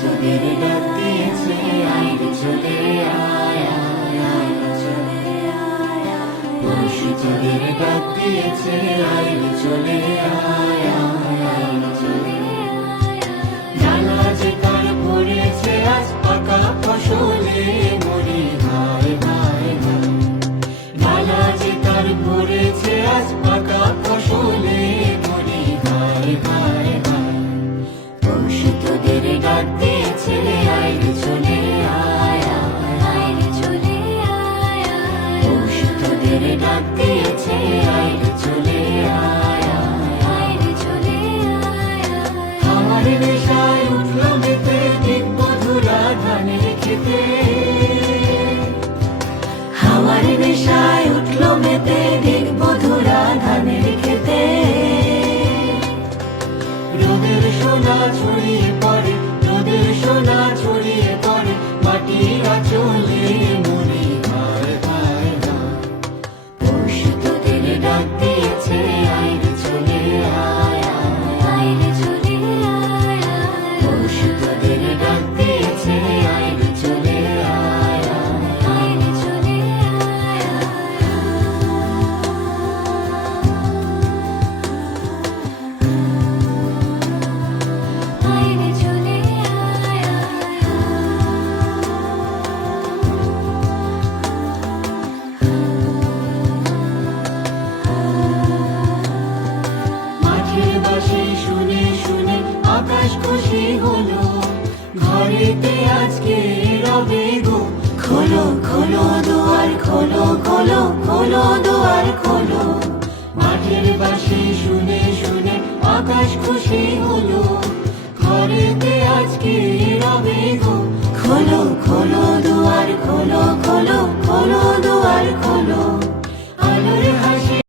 তোদের ডাক দিয়েছে আয় চলে আয় পরশু তোদের ডাক দিয়েছে আয় চলে আয় জানা যে কার পড়েছে আজ পাকা ফসলে মরি ভাই ভাই ভাই জানা যে কার পড়েছে আজ পাকা ফসলে মরি ভাই ভাই ভাই পরশু তোদের ডাক দিয়েছে আয় চলে আয় চলে আয় পরশু তোদের ডাক দিয়েছে আয় চলে আয় চলে আয় আমার নেশায় উঠলো মেতে দিন মধুরা ধানের খেতে আমার নেশায় উঠলো মেতে দিন মধুরা ধানের খেতে রোদের সোনা ছড়িয়ে পড়ে রোদের সোনা ছড়িয়ে পড়ে মাটির আঁচলে মরি ভাই ভাই ভাই পরশু তোদের ডাক দিয়েছে আয় চলে আয় চলে আয় পরশু তোদের ডাক দিয়েছে আয় চলে আয় চলে মাঠের বাঁশি শুনে শুনে আকাশ খুশি হলো ঘরেতে আজকে রবে গো খোলো খোলো দুয়ার খোলো খোলো খোলো দুয়ার খোলো মাঠের বাঁশি শুনে শুনে আকাশ খুশি হলো ঘরেতে আজকে রবে গো খোলো